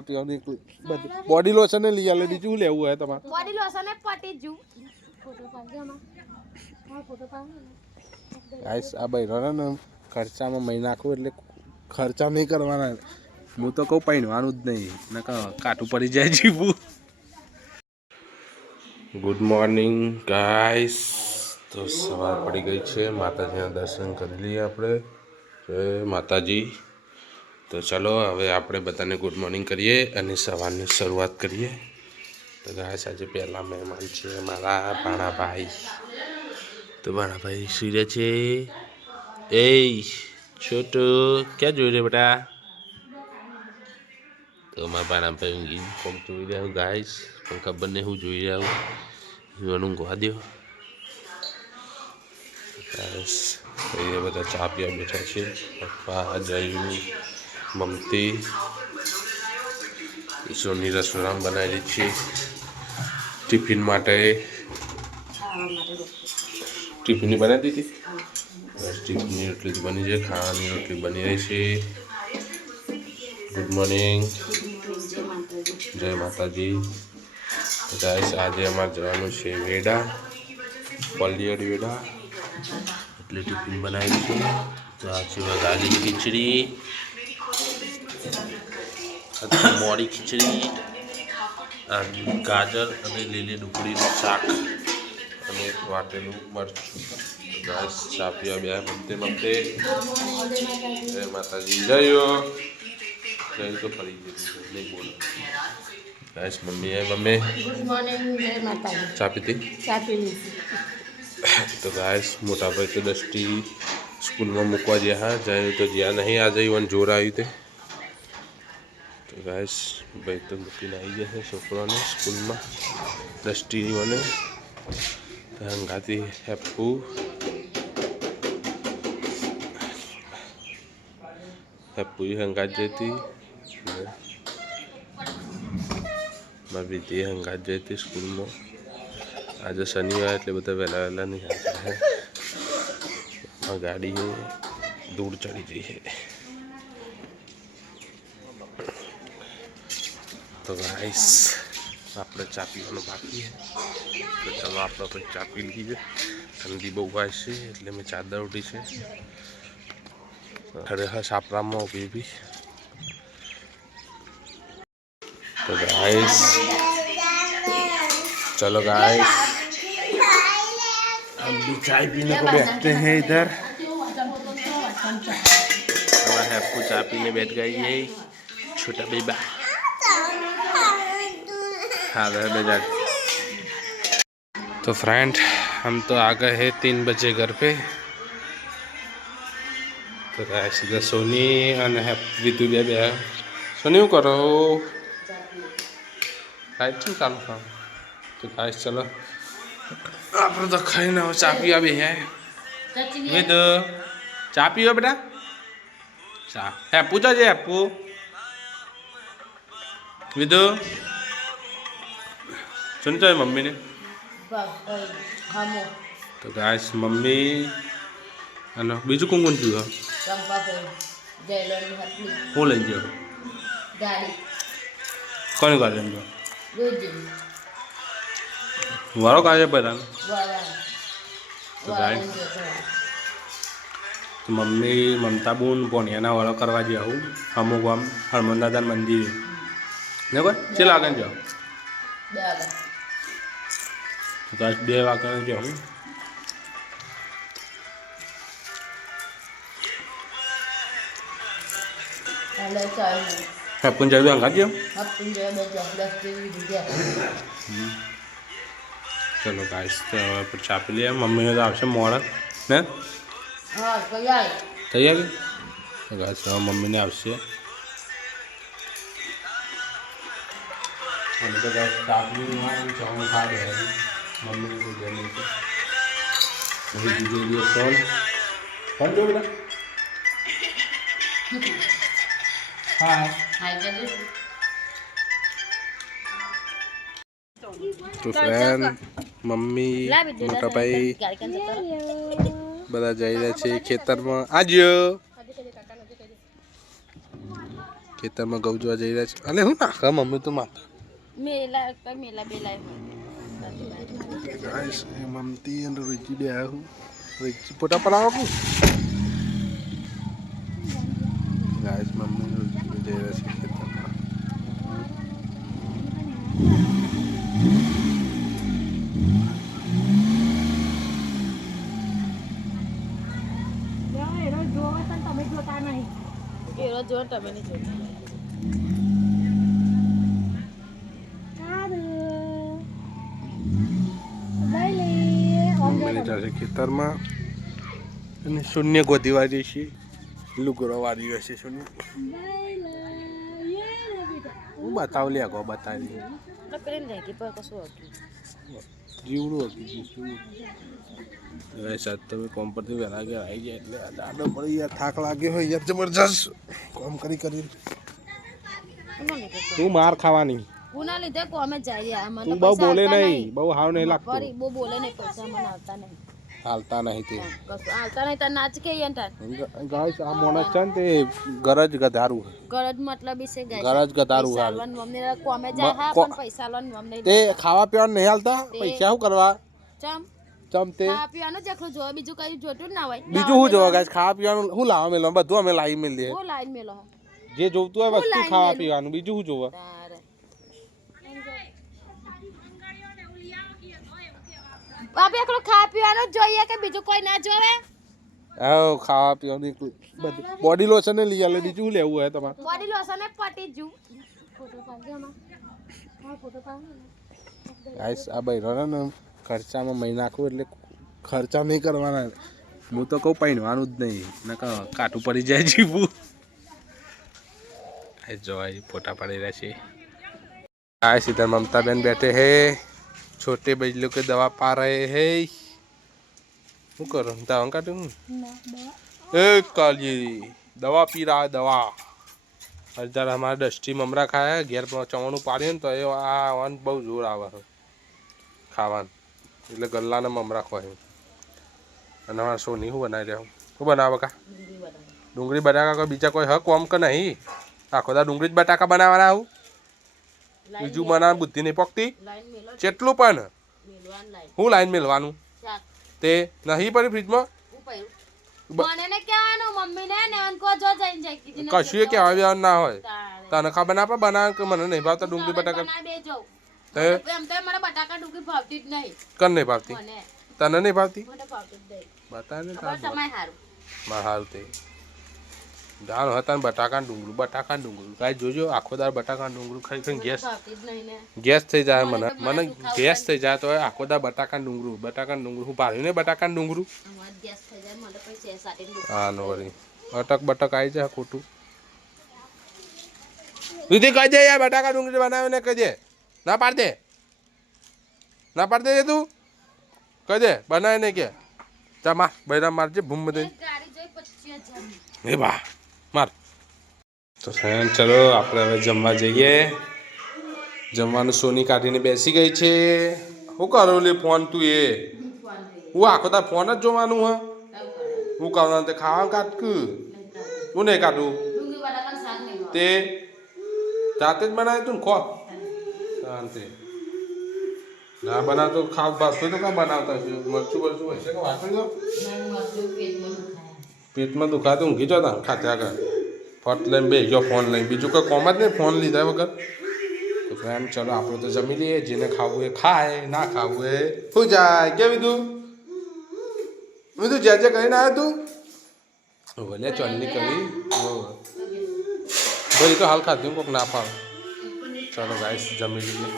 ખાવા પીવાનું બધું બોડી લોશન ને લઈ આલે બીજું શું લેવું હોય તમારે બોડી લોશન ને પટી જુ ગાઈસ આ બૈરાને ખર્ચામાં મહી નાખું એટલે ખર્ચા નહીં કરવાના હું તો કહું પહેરવાનું જ નહીં ને કાઠું પડી જાય જીવું ગુડ મોર્નિંગ ગાઈસ તો સવાર પડી ગઈ છે માતાજીના દર્શન કરી લઈએ આપણે જય માતાજી તો ચલો હવે આપણે બધાને ગુડ મોર્નિંગ કરીએ અને સવારની શરૂઆત કરીએ તો ગાઈસ આજે પહેલા મહેમાન છે મારા ભાણાભાઈ તો ભાણાભાઈ સુઈ રહ્યા છે એ છોટો ક્યાં જોઈ રહ્યા બેટા તો મારા ભાણાભાઈ ઊંઘી કોમ જોઈ રહ્યા હું ગાઈસ પણ ખબર નહીં હું જોઈ રહ્યા હું ઊંઘવા દો ગાઈસ એ બધા ચા પીવા બેઠા છે પપ્પા જયું મમતી ઈશ્વરની રસોડામાં બનાવેલી છે ટિફિન માટે ટિફિનની બનાવી દીધી બસ ટિફિનની રોટલી તો બની છે ખાવાની રોટલી બની રહી છે ગુડ મોર્નિંગ જય માતાજી ગાઈસ આજે અમારે જવાનું છે વેડા પલ્લીયડ વેડા એટલે ટિફિન બનાવી છે તો આ છે ગાલી ખીચડી મોડી ખીચડી ગાજર અને લીલી ડુંગળીનું શાક અને વાટેલું મરચું ગાઈસ ચા પીવા બે મમતે જય માતાજી જયો તો ફરી જતું નહીં બોલો guys mummy mummy good morning જય માતાજી ચા પીતી ચા પી તો ગાઈસ મોટા ભાઈ તો દસ્ટી સ્કૂલમાં મૂકવા ગયા હા જાય તો જ્યાં નહીં આજે ઇવન જોર આવ્યું તે તો ગાઈસ ભાઈ તો મૂકીને આવી ગયા છે છોકરાને સ્કૂલમાં દસ્ટી મને હંગાતી હેપુ હેપુ હંગાત જતી મારી વિધિ હંગાત જતી સ્કૂલમાં આજે શનિવાર એટલે બધા વહેલા વહેલા નહીં આવતા ગાડી દૂર ચડી ગઈ છે તો ગાઈસ આપણે ચા પીવાનું બાકી છે તો ચાલો આપણે પણ ચા પી લઈએ ઠંડી બહુ આવે છે એટલે મેં ચાદર ઉઠી છે ખરેખર સાપરામાં ઊભી બી तो गाइस चलो गाइस हम भी चाय पीने को बैठते हैं इधर हमारे आपको चाय पीने बैठ गई है छोटा बेबा हाँ बेजा तो फ्रेंड हम तो आ गए हैं 3 बजे घर पे तो गाइस इधर सोनी और विधु बेबी सोनी क्या करो लाइट चालू कर तो गाइस चलो आप तो खाई ना हो चा पिया भी है विद चा पियो बेटा चा है पूछा जे आपको विद सुनते हो मम्मी ने तो गाइस मम्मी है बीजू कौन कौन पीवा वो ले जाओ कौन गाड़ी जो वारो काजे पहला तो गाइस तो मम्मी ममता बून पोनियाना वालो करवा दिया हूँ हम गाम हनुमान दादा मंदिर ने कोई चल आगे जाओ तो गाइस 2 वागे जाओ Hẹp con chơi với ăn chứ? चलो गाइस तो चा पी लिया मम्मी ने तो आपसे मोड़ा ने तैयार तो गाइस तो मम्मी ने आपसे हम तो गाइस काफी चावल खा रहे हैं मम्मी ने तो देने को वही दीजिए लिए कौन जो बेटा हाँ तो फ्रेंड मम्मी मोटा भाई બધા જઈ રહ્યા છે ખેતરમાં આજો ખેતરમાં ઘઉં જોવા જઈ રહ્યા છે. અલે હું નાખા મમ્મી તો માતા મેલા કઈ મેલા બેલા ગાઈસ એ મમતી અને રોજી બે આવું રોજી ફોટા પડાવો ગાઈસ મમ્મી રોજી જઈ રહ્યા છે ખેતરમાં. એનો જોવો તો તમે જોતા નહીં એનો જો તમે નહીં જોતા મમ્મીને જશે ખેતરમાં અને શૂન્ય ગોધી વાળી છે લુગરો વાળી હશે શૂન્ય. હું બતાવું લે આગો બતાવી જીવડું હતું સાહેબ તમે કોમ પરથી વહેલા ગયા આવી જાય એટલે દાડો પડી યાર થાક લાગ્યો હોય યાર જબરજસ્ત કોમ કરી તું માર ખાવાની કોના લીધે કોમે જાય મને તું બહુ બોલે નહીં બહુ હાવ નહીં લાગતું ફરી બહુ બોલે નહીં પૈસા મને આવતા નહીં હાલતા નહીં તે આવતા નહીં તાર નાચ કે યંતા ગાઈસ આ મોણસ છે ને તે ગરજ ગધારું ગરજ મતલબ છે ગાય ગરજ ગધારું સાલવન મમ્મી કોમે જાય હા પણ પૈસા લોન મમ્મી તે ખાવા પીવાનું નહીં હાલતા પૈસા શું કરવા ચમ ચમ તે ખાવા પીવાનું જેટલું જોવે બીજું કઈ જોતું ના હોય બીજું શું જોવા ગાઈસ ખાવા પીવાનું શું લાવવા મેલવાનું બધું અમે લાવી મેલીએ હું લાઈન મેલો જે જોવતું હોય વસ્તુ ખાવા પીવાનું બીજું શું જોવા તારે બાપ એકલો ખાવા પીવાનું જ જોઈએ કે બીજું કોઈ ના જોવે હા ખાવા પીવાનું બધું બોડી લોશન ને લઈ આલે બીજું શું લેવું હોય તમારે બોડી લોશન એ પટી જુ ફોટો પાડજો માં હા ફોટો પાડ ગાઈસ આ બૈરાને ને ખર્ચામાં મહી નાખવું એટલે ખર્ચા નહીં કરવાના હું તો કહું પહેરવાનું જ નહીં નકર કાઠું પડી જાય જીવું જો આ ફોટા પાડી રહ્યા છે આ સીધા મમતા બેન बैठे हैं छोटे बजलों के दवा पा रहे हैं શું કરો દવા કાઢું ए काली दवा पी रहा है दवा हर हमारा डस्टी ममरा खाया घेर चवणું પાડીએ ને તો એ આ બહુ જોર આવે ખાવાનું એટલે ગલ્લાને મમરા ખવાય અને અમારા સોની શું બનાવી રહ્યા શું બનાવે કા ડુંગળી બટાકા કોઈ બીજા કોઈ હક કોમ કે નહીં આખો દા ડુંગળી જ બટાકા બનાવવાના આવું બીજું બનાવ બુદ્ધિ નહીં પકતી જેટલું પણ હું લાઈન મેળવાનું તે નહીં પડી ફ્રીજમાં મને ને કહેવાનું મમ્મી ને કો જો જઈને જાય કીધી કશું એ કહેવા દેવાનું ના હોય તને ખબર ના પડે બનાવ કે મને નહીં ભાવતા ડુંગળી બટાકા તે એમ તો મને બટાકા ડુંગળી ભાવતી જ નહીં કર નહીં ભાવતી મને તને નહીં ભાવતી મને ભાવતી જ નહીં બતા ને પણ તમે હારું માર હારું તે જાણ હતા ને બટાકા ડુંગળું કાંઈ જોજો આખો દાર બટાકા ડુંગળું ખાઈ ખાઈ ગેસ ભાવતી જ નહીં ને ગેસ થઈ જાય મને ગેસ થઈ જાય તો આખો દાર બટાકા ડુંગળું હું ભાર્યું ને બટાકા ડુંગળું અમાર ગેસ થઈ જાય મને પછી સાટીને હા નો વળી અટક બટક આવી જાય ખોટું દીદી કહી દે યાર બટાકા ડુંગળી બનાવે ને કહી દે ના પાડ દે તું કહી દે બનાવે ને કે ચા માર બૈરા મારજે ભૂમ દે ગાડી જોઈ 25,000 એ બા માર તો ફ્રેન્ડ ચલો આપણે હવે જમવા જઈએ જમવાનું સોની કાઢીને બેસી ગઈ છે શું કરો લે ફોન તું એ હું આખો તાર ફોન જ જોવાનું હા હું કરવાનું તે ખાવાનું કાઢકું હું નહીં કાઢું ડુંગળી બટાકાનું શાક નહીં તે જાતે જ બનાવ્યું તું ને ખો શાંતિ ના બનાવતો ખાવ ભાગતો તો કાં બનાવતા છે મરચું બરચું હોય છે કે વાપરી દો પેટમાં દુખાતું ઊંઘી જતા ખાતે આગળ ફટ લઈને બે ગયો ફોન લઈને બીજું કોઈ કોમ જ નહીં ફોન લીધા વગર તો ફ્રેન્ડ ચલો આપણે તો જમી લઈએ જેને ખાવું એ ખાય ના ખાવું એ શું જાય કેવી તું જે કરીને આવ્યો તું ભલે ચલની કરી ભાઈ તો હાલ ખાધું કોઈક ના પાડો ચલો ગાઈસ જમી લઈએ